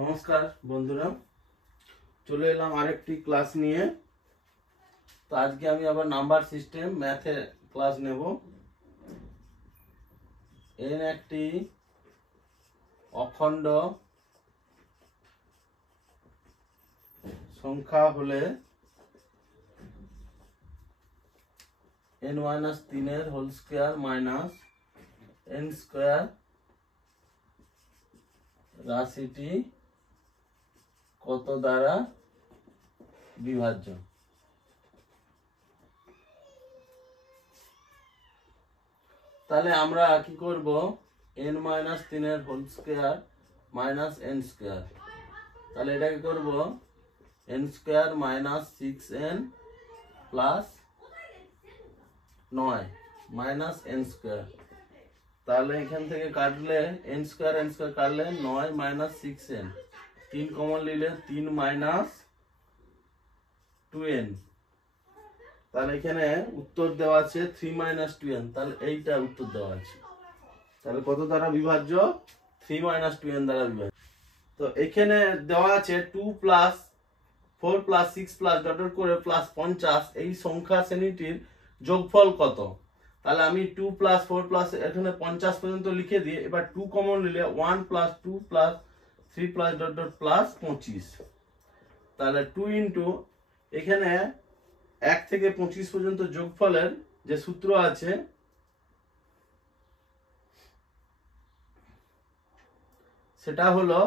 নমস্কার বন্ধুরা, চলে এলাম আরেকটি ক্লাস নিয়ে। তো আজকে আমি আবার নাম্বার সিস্টেম ম্যাথের ক্লাস নেব। এর একটি অখণ্ড সংখ্যা হলে n-3 এর whole square minus n square রাশিটি কত দ্বারা বিভাজ্য? তাহলে আমরা কি করব, n-3 এর whole square minus n square, তাহলে এটাকে করব n square minus 6n plus 9 minus n square. তাহলে এখান থেকে কাটলে n স্কয়ার কাটলে 9 মাইনাস 6n, 3 কমন নিলে 3 মাইনাস 2n। তাহলে এখানে উত্তর দেওয়া আছে 3 মাইনাস 2n, তাহলে এইটা উত্তর দেওয়া আছে। তাহলে কত দ্বারা বিভাজ্য? 3 মাইনাস 2n দ্বারা বিভাজ্য। তো এখানে দেওয়া আছে 2 plus 4 plus 6 plus dot dot করে প্লাস 50, এই সংখ্যা শ্রেণীটির যোগফল কত? তাহলে আমি 2 প্লাস 4 প্লাস এখানে 50 পর্যন্ত লিখে দিয়ে এবার 2 কমন নিলে 1 plus 2 plus 3 plus dot dot plus 25। তাহলে 2 ইন্টু এখানে 1 থেকে 25 পর্যন্ত যোগফলের যে সূত্র আছে সেটা হলো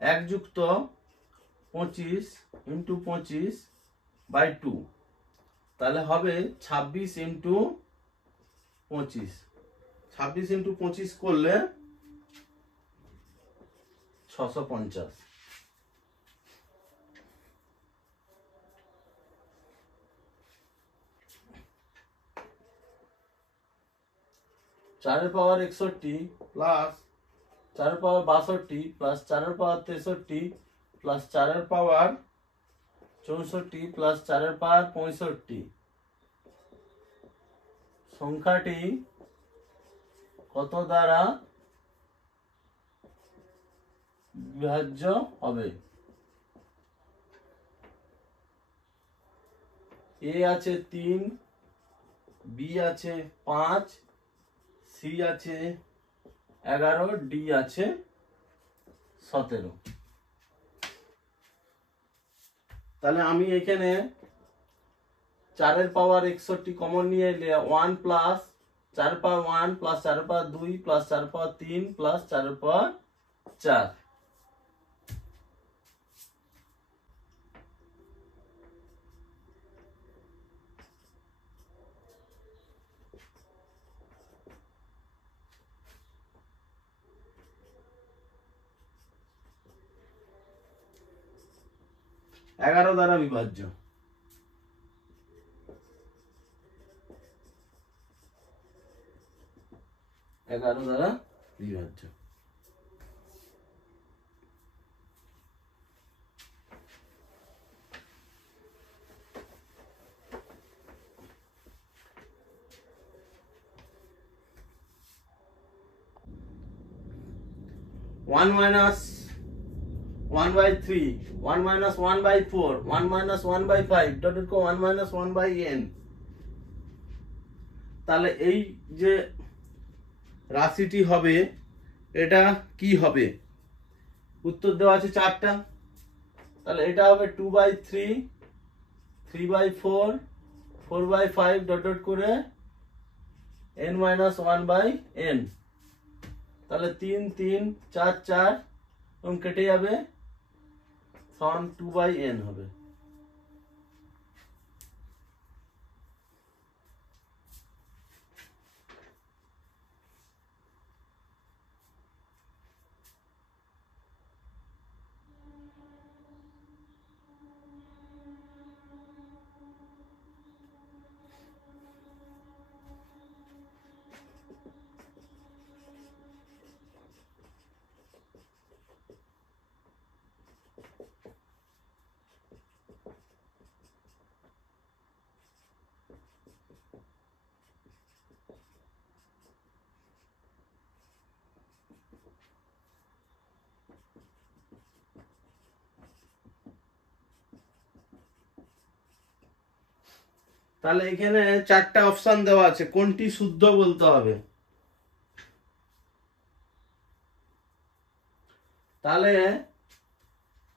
1 যুক্ত 25 ইন্টু 25 বাই 2, তাহলে হবে 26 ইন্টু 25। 26 ইন্টু 25 করলে 650। চারের পাওয়ার 61 প্লাস 4 পাওয়ার 62 প্লাস 4 পাওয়ার 63 প্লাস 4 পাওয়ার 64 প্লাস 4 পাওয়ার 65 সংখ্যাটি কত দ্বারা বিভাজ্য হবে? এ আছে 3, বি আছে 5, সি আছে 11, ডি আছে 17। তাহলে আমি এখানে 4 পাওয়ার 61 কমন নিয়ে এলে 1 প্লাস 4 পাওয়ার 1 প্লাস 4 পাওয়ার 2 প্লাস 4 পাওয়ার 3 প্লাস 4 পাওয়ার 4। এগারো দ্বারা বিভাজ্য। এগারো দ্বারা বিভাজ্য। one minus 1 by 3, 1 minus 1 by 4, 1 minus 1 by 5, dot dot 1 minus 1 by n। তাহলে এই যে রাশিটি হবে এটা কি হবে? উত্তর দেওয়া আছে 4টা, তাহলে এটা হবে 2 by 3, 3 by 4, 4 by 5 dot dot করে n minus 1 by n। তাহলে 3 3 4 4 এবং কেটে যাবে, সমান 2 by n হবে। তাহলে এখানে চারটা অপশন দেওয়া আছে, কোনটি শুদ্ধ বলতে হবে। তাহলে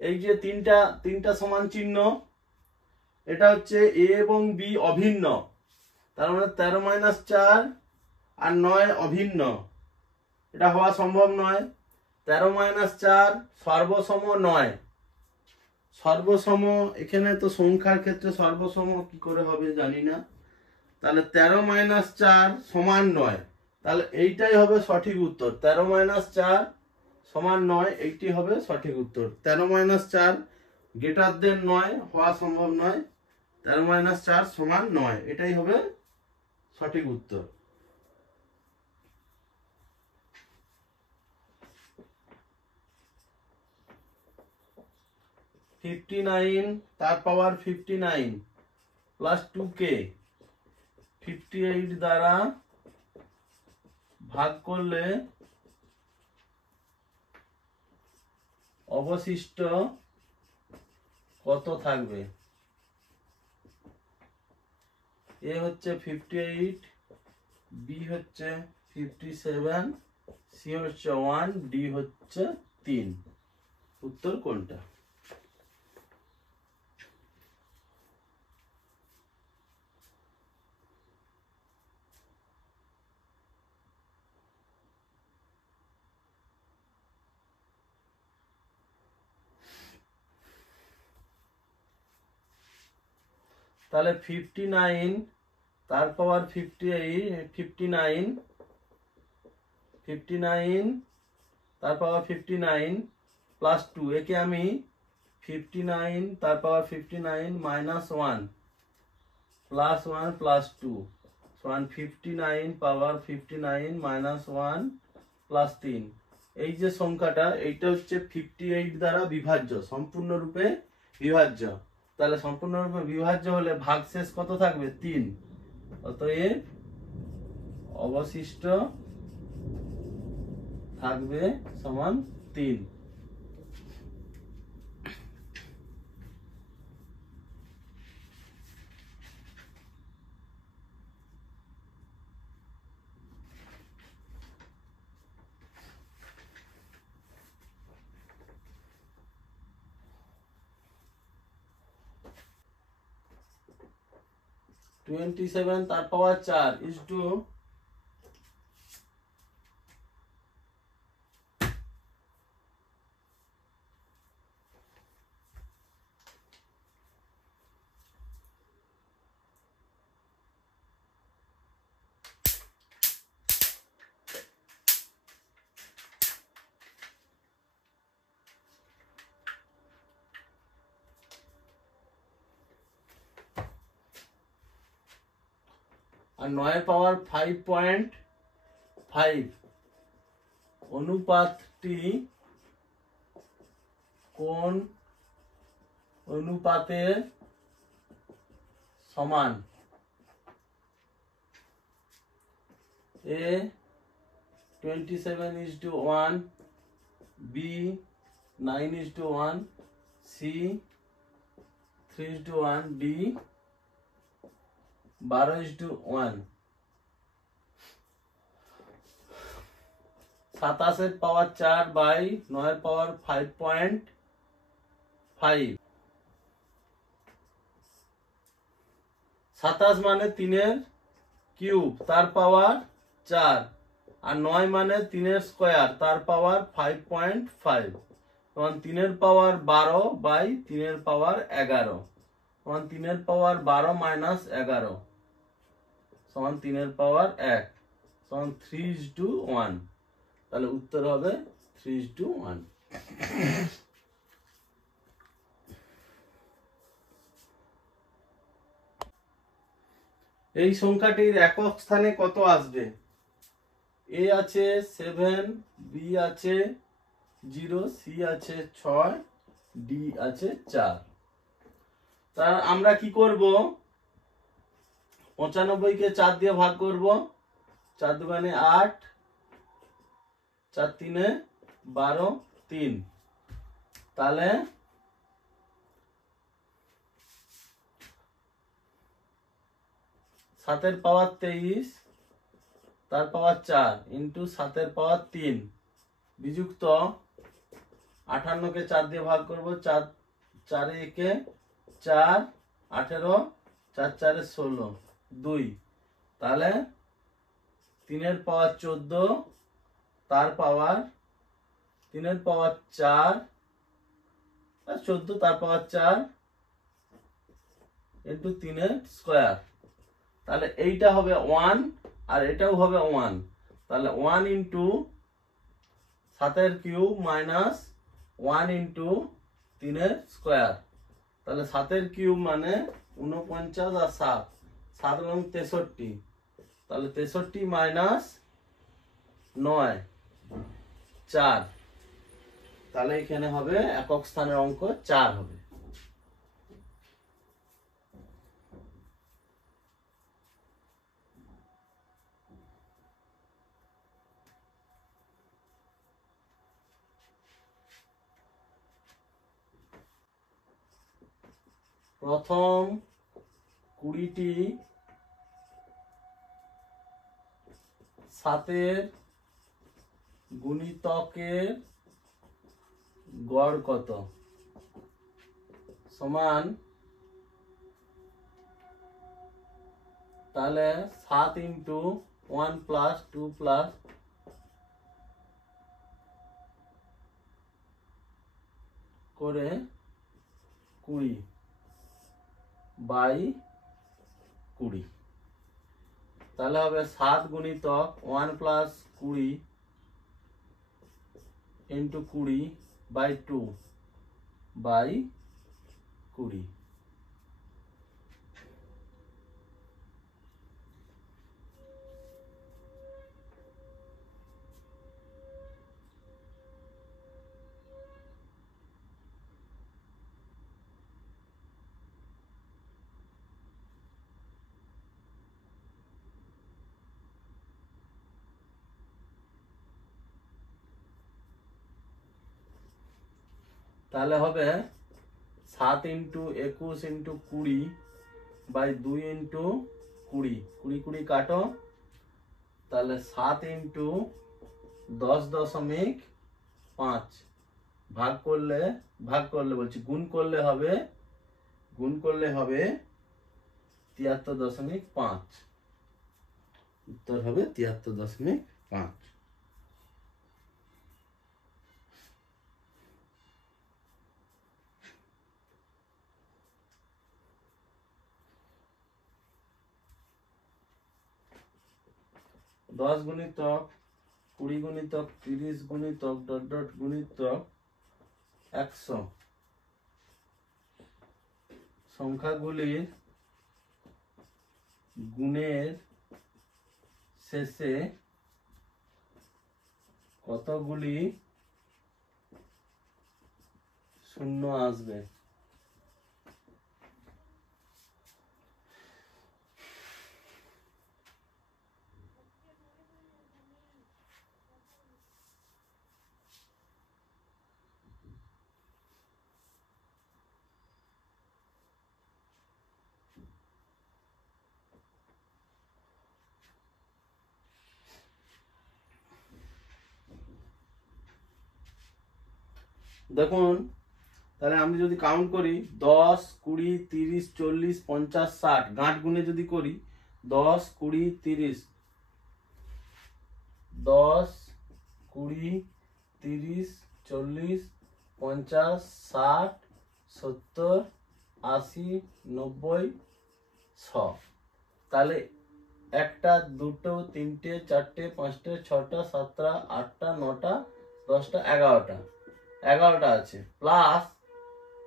এই যে তিনটা তিনটা সমান চিহ্ন, এটা হচ্ছে এ এবং বি অভিন্ন, তার মানে 13-4 আর 9 অভিন্ন, এটা হওয়া সম্ভব নয়। 13-4 সর্বসম নয়, সর্বসম এখানে তো সংখ্যার ক্ষেত্রে সর্বসম কি করে হবে জানি না। তাহলে 13-4 সমান 9, তাহলে এইটাই হবে সঠিক উত্তর। 13-4 সমান 9, এইটি হবে সঠিক উত্তর। 13-4 গ্রেটার দেন 9 হওয়া সম্ভব নয়, 13-4 সমান 9, এটাই হবে সঠিক উত্তর। তার পাওয়ার 59 প্লাস 2k 58 দ্বারা ভাগ করলে অবশিষ্ট কত থাকবে। এ হচ্ছে 58, বি হচ্ছে 57, সি হচ্ছে 1, ডি হচ্ছে 3। উত্তর কোনটা? তাহলে 59 তার পাওয়ার 59 তার পাওয়ার 59 প্লাস 2, একে আমি 59 তার পাওয়ার 59 মাইনাস 1 প্লাস 1 প্লাস 2 সমান 59 পাওয়ার 59 মাইনাস 1 প্লাস 3। এই যে সংখ্যাটা, এইটা হচ্ছে 58 দ্বারা বিভাজ্য, সম্পূর্ণরূপে বিভাজ্য। তাহলে সম্পূর্ণরূপে বিভাজ্য হলে ভাগশেষ কত থাকবে? 3। অতএব অবশিষ্ট থাকবে সমান 3। টোয়েন্টি-7 তার পাওয়ার 4 ইজ টু আর 9 পাওয়ার 5.5। অনুপাতটি কোন অনুপাতের সমান? A 27:1, B 9:1, C 3:1, D 12:1। 27 power 4 by 9 পাওয়ার 5.5। 27 মানে 3 কিউব তার পাওয়ার 4, আর 9 মানে 3 স্কয়ার তার পাওয়ার 5.5, তখন 3 পাওয়ার 12 বাই 3 পাওয়ার 11, তখন 3 পাওয়ার 12 মাইনাস 11 সমান 3 পাওয়ার 1 সমান 3:1। তাহলে উত্তর হবে 3:1। এই সংখ্যাটির একক স্থানে কত আসবে? এ আছে 7, বি আছে 0, সি আছে 6, ডি আছে 4। তা আমরা কি করব? 95 কে 4 দিয়ে ভাগ করব। 4 দুগুণে 8, 4 3 12, 3। তাহলে 7 পাওয়ার 23 তার পাওয়ার 4 ইন্টু 7 পাওয়ার 3 বিযুক্ত 58 কে 4 দিয়ে ভাগ করব, 4 4 একে 4 18 4 4 16 2, তাহলে 3 পাওয়ার 14 তার পাওয়ার 3 পাওয়ার 4 আর 14 তার পাওয়ার 4 ইন্টু 3 স্কয়ার। তাহলে এইটা হবে 1 আর এটাও হবে 1, তাহলে 1 into 7 cube minus 1 into 3 square. তাহলে 7 কিউব মানে 49 আর 7 7 এবং 63, তাহলে 63 মাইনাস 9 4, তাহলে এখানে হবে একক স্থানের অঙ্ক 4 হবে। প্রথম 20টি 7 গুণিতকের গড় কত সমান, তাহলে 7 ইন্টু 1 প্লাস 2 প্লাস করে 20 বাই 20, তাহলে হবে 7 গুণিতক 1 প্লাস 20 ইন্টু 20 বাই 2 বাই 20। তাহলে হবে 7 ইন্টু 21 ইন্টু 20 বাই 2 ইন্টু 20, 20 20 কাটো, তাহলে 7 ইন্টু 10.5 ভাগ করলে বলছি গুণ করলে হবে 73.5, উত্তর হবে 73.5। 10 গুণিতক 20 গুণিতক 30 গুণিতক ডট ডট গুণিতক 100 সংখ্যাগুলির গুণের শেষে কতগুলি শূন্য আসবে। দেখুন, তাহলে আমি যদি কাউন্ট করি 10 20 30 40 50 60 গাঁট গুণে যদি করি 10 20 30 10 20 30 40 50 60 70 80 90 100, তাহলে একটা দুটো তিনটে চারটে পাঁচটা ছটা সাতটা আটটা নটা 10টা 11টা আছে, প্লাস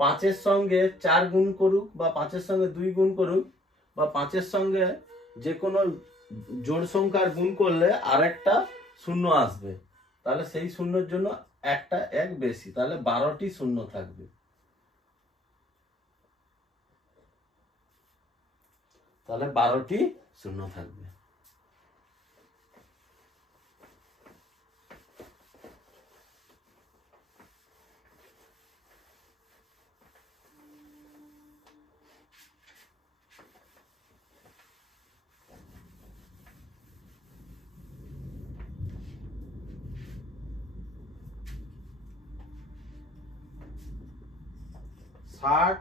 5-এর সঙ্গে 4 গুণ করুক বা 5-এর সঙ্গে 2 গুণ করুক বা 5-এর সঙ্গে যে কোনো জোড় সংখ্যার গুণ করলে আরেকটা শূন্য আসবে, তাহলে সেই শূন্যর জন্য একটা 1 বেশি, তাহলে 12টি শূন্য থাকবে। তাহলে 12টি শূন্য থাকবে। 60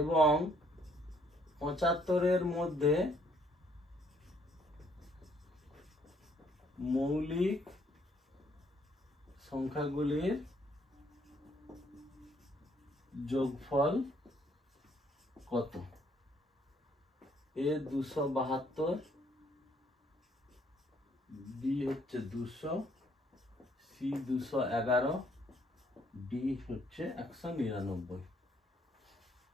এবং 75-এর মধ্যে মৌলিক সংখ্যাগুলির যোগফল কত? এ 272, বি হচ্ছে 200, সি 211, ডি হচ্ছে 199।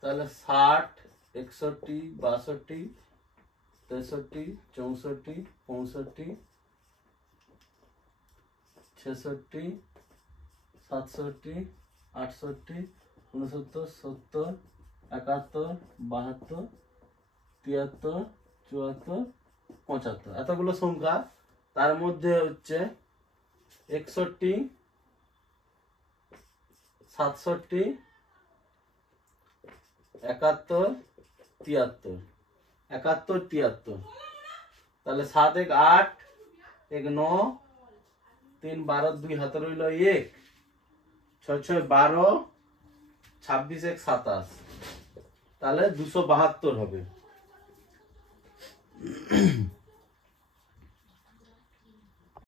তাহলে 60, 61, 62, 63, 64, 65, 66, 67, 68, 69, 70, 71, 72, 73, 74, 75 এতগুলো সংখ্যা। তার মধ্যে হচ্ছে 61, 67, 71, 73, 71, 73। তাহলে 7 1 8, 1 9, 3 12, 2 হাতে রইল 1, 6 6 12, 26 1 27। তাহলে 272 হবে।